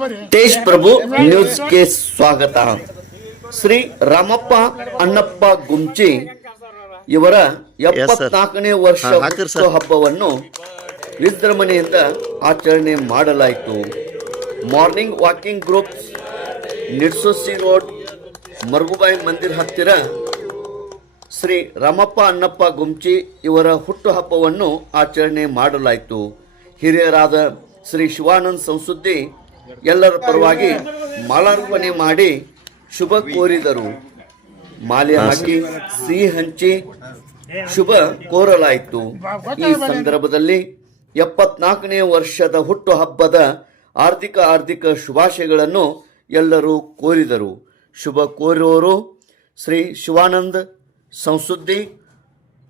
तेज प्रभु news के स्वागत. ಶ್ರೀ ರಾಮಪ್ಪ ಅಣ್ಣಪ್ಪ ಗುಂಚಿ ಇವರ 74ನೇ ವರ್ಷ ಹಬ್ಬವನ್ನು ವಿಜೃಂಭಣೆಯಿಂದ ಆಚರಣೆ ಮಾಡಲಾಯಿತು. ಮಾರ್ನಿಂಗ್ ವಾಕಿಂಗ್ ಗ್ರೂಪ್ ನಿಡ್ಸೋಸಿ ರೋಡ್ ಮರ್ಗುಬಾಯಿ ಮಂದಿರ ಹತ್ತಿರ ಶ್ರೀ ರಾಮಪ್ಪ ಅಣ್ಣಪ್ಪ ಗುಂಚಿ ಇವರ ಹುಟ್ಟುಹಬ್ಬವನ್ನು ಆಚರಣೆ ಮಾಡಲಾಯಿತು. ಹಿರಿಯರಾದ ಶ್ರೀ ಶಿವಾನಂದ ಸಂಸುದ್ದಿ ಎಲ್ಲರ ಪರವಾಗಿ ಮಾಲಾರ್ಪಣೆ ಮಾಡಿ ಶುಭ ಕೋರಿದರು. ಮಾಲೆ ಹಾಕಿ ಸಿಹಿ ಹಂಚಿ ಶುಭ ಕೋರಲಾಯಿತು. ಈ ಸಂದರ್ಭದಲ್ಲಿ 74ನೇ ವರ್ಷದ ಹುಟ್ಟುಹಬ್ಬದ ಹಾರ್ದಿಕ ಶುಭಾಶಯಗಳನ್ನು ಎಲ್ಲರೂ ಕೋರಿದರು. ಶುಭ ಕೋರುವವರು Shri Shivanand Samsuddi,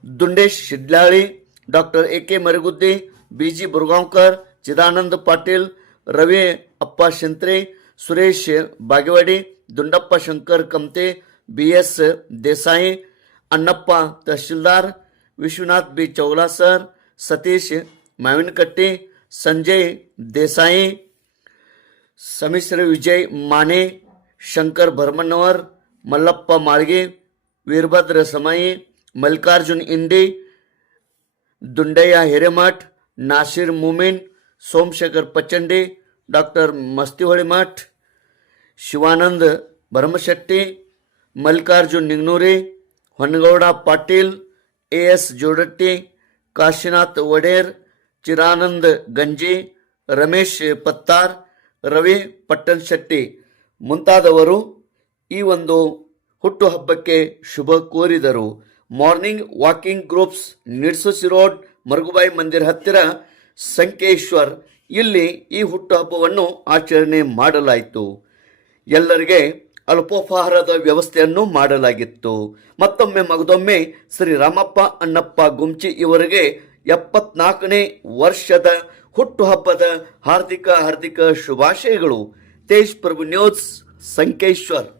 Dundesh Shidlali, doctor A K. Maraguddi, B G. Burgaonkar, Chidanand Patil, Ravi Appa Shintre, Suresh Bagewadi, Dundappa Shankar Kamate, B S. Desai, Annappa Tahsildar, Vishwanath B Chaula sir, Satish Mavinakatti, Sanjay Desai, ಸಮ್ಮಿಶ್ರ ವಿಜಯ್ ಮಾನೆ, ಶಂಕರ್ ಭರಮಣ್ಣವರ್, ಮಲ್ಲಪ್ಪ ಮಾಳ್ಗೆ, ವೀರಭದ್ರ ಸಮಾಯಿ, ಮಲ್ಲಿಕಾರ್ಜುನ್ ಇಂಡಿ, ದುಂಡಯ್ಯ ಹಿರೇಮಠ್, ನಾಸಿರ್ ಮುಮಿನ್, ಸೋಮಶೇಖರ್ ಪಚಂಡಿ, ಡಾಕ್ಟರ್ ಮಸ್ತಿಹೊಳಿ ಮಠ್, ಶಿವಾನಂದ ಭರಮಶೆಟ್ಟಿ, ಮಲ್ಲಿಕಾರ್ಜುನ್ ನಿಂಗ್ನೂರಿ, ಹೊನ್ನಗೌಡ ಪಾಟೀಲ್, ಎ.ಎಸ್. ಜೋಡಟ್ಟಿ, ಕಾಶಿನಾಥ್ ವಡೇರ್, ಚಿರಾನಂದ ಗಂಜಿ, ರಮೇಶ್ ಪತ್ತಾರ್, ರವಿ ಪಟ್ಟಣ್ ಶೆಟ್ಟಿ ಮುಂತಾದವರು ಈ ಒಂದು ಹುಟ್ಟುಹಬ್ಬಕ್ಕೆ ಶುಭ ಕೋರಿದರು. ಮಾರ್ನಿಂಗ್ ವಾಕಿಂಗ್ ಗ್ರೂಪ್ಸ್ ನಿಡ್ಸೋಸಿ ರೋಡ್ ಮರ್ಗುಬಾಯಿ ಮಂದಿರ ಹತ್ತಿರ ಸಂಕೇಶ್ವರ್ ಇಲ್ಲಿ ಈ ಹುಟ್ಟುಹಬ್ಬವನ್ನು ಆಚರಣೆ ಮಾಡಲಾಯಿತು. ಎಲ್ಲರಿಗೆ ಅಲ್ಪೋಪಹಾರದ ವ್ಯವಸ್ಥೆಯನ್ನು ಮಾಡಲಾಗಿತ್ತು. ಮಗದೊಮ್ಮೆ ಶ್ರೀ ರಾಮಪ್ಪ ಅಣ್ಣಪ್ಪ ಗುಂಚಿ ಇವರಿಗೆ 74ನೇ ವರ್ಷದ ಹುಟ್ಟುಹಬ್ಬದ ಹಾರ್ದಿಕ ಶುಭಾಶಯಗಳು. ತೇಜ್ ಪ್ರಭು ನ್ಯೂಸ್ ಸಂಕೇಶ್ವರ್.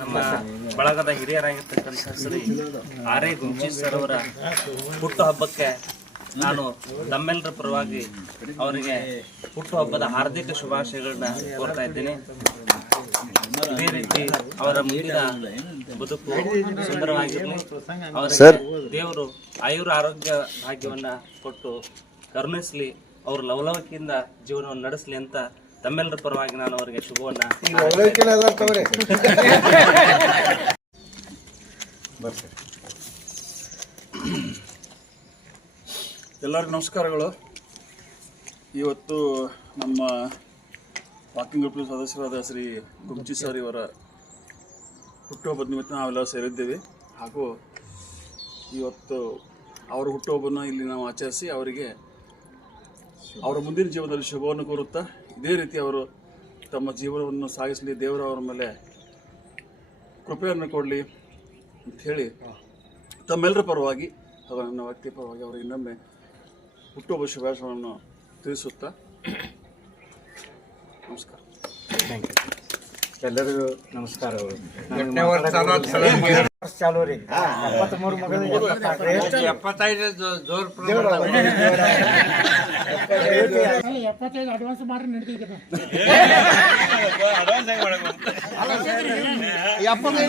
ನಮ್ಮ ಬಳಗದ ಹಿರಿಯರಾಗಿರ್ತಕ್ಕಂಥ ಶ್ರೀ ಆರ್.ಎ. ಗುಂಚಿ ಸರ್ ಅವರ ಹುಟ್ಟುಹಬ್ಬಕ್ಕೆ ನಾನು ನಮ್ಮೆಲ್ಲರ ಪರವಾಗಿ ಅವರಿಗೆ ಹುಟ್ಟುಹಬ್ಬದ ಹಾರ್ದಿಕ ಶುಭಾಶಯಗಳನ್ನ ಕೋರ್ತಾ ಇದ್ದೀನಿ. ಇದೇ ರೀತಿ ಅವರ ಮುಂದಿನ ಬದುಕು ಸುಂದರವಾಗಿರಲಿ. ಅವರಿಗೆ ದೇವರು ಆಯುರ ಆರೋಗ್ಯ ಭಾಗ್ಯವನ್ನ ಕೊಟ್ಟು ಕರುಣಿಸಲಿ, ಅವರು ಲವಲವಿಕೆಯಿಂದ ಜೀವನವನ್ನು ನಡೆಸಲಿ ಅಂತ ತಮ್ಮೆಲ್ಲರ ಪರವಾಗಿ ನಾನು ಅವರಿಗೆ ಶುಭವನ್ನ. ಎಲ್ಲರಿಗೂ ನಮಸ್ಕಾರಗಳು. ಇವತ್ತು ನಮ್ಮ ವಾಕಿಂಗ್ ಗ್ರೂಪ್ ಸದಸ್ಯರಾದ ಶ್ರೀ ಗುಂಚಿ ಸರ್ ಇವರ ಹುಟ್ಟುಹಬ್ಬದ ನಿಮಿತ್ತ ನಾವೆಲ್ಲ ಸೇರಿದ್ದೇವೆ. ಹಾಗೂ ಇವತ್ತು ಅವರ ಹುಟ್ಟುಹಬ್ಬವನ್ನು ಇಲ್ಲಿ ನಾವು ಆಚರಿಸಿ ಅವರಿಗೆ ಅವರ ಮುಂದಿನ ಜೀವನದಲ್ಲಿ ಶುಭವನ್ನು ಕೋರುತ್ತಾ ಇದೇ ರೀತಿ ಅವರು ತಮ್ಮ ಜೀವನವನ್ನು ಸಾಗಿಸಲಿ, ದೇವರು ಅವರ ಮೇಲೆ ಕೃಪೆಯನ್ನು ಕೊಡಲಿ ಅಂಥೇಳಿ ತಮ್ಮೆಲ್ಲರ ಪರವಾಗಿ ಹಾಗೂ ನನ್ನ ವ್ಯಕ್ತಿ ಪರವಾಗಿ ಅವರಿಗೆ ಇನ್ನೊಮ್ಮೆ ಹುಟ್ಟುಹಬ್ಬ ಶುಭಾಶಯವನ್ನು ತಿಳಿಸುತ್ತಾ ನಮಸ್ಕಾರ. ಎಲ್ಲರಿಗೂ ನಮಸ್ಕಾರಗಳು. ಚಾಲು ರೀ 73 ಮಗಳಿಗೆ 75 ಅಡ್ವಾನ್ಸ್ ಮಾಡ್ರಿ ನಡೀತೈತೆ. 75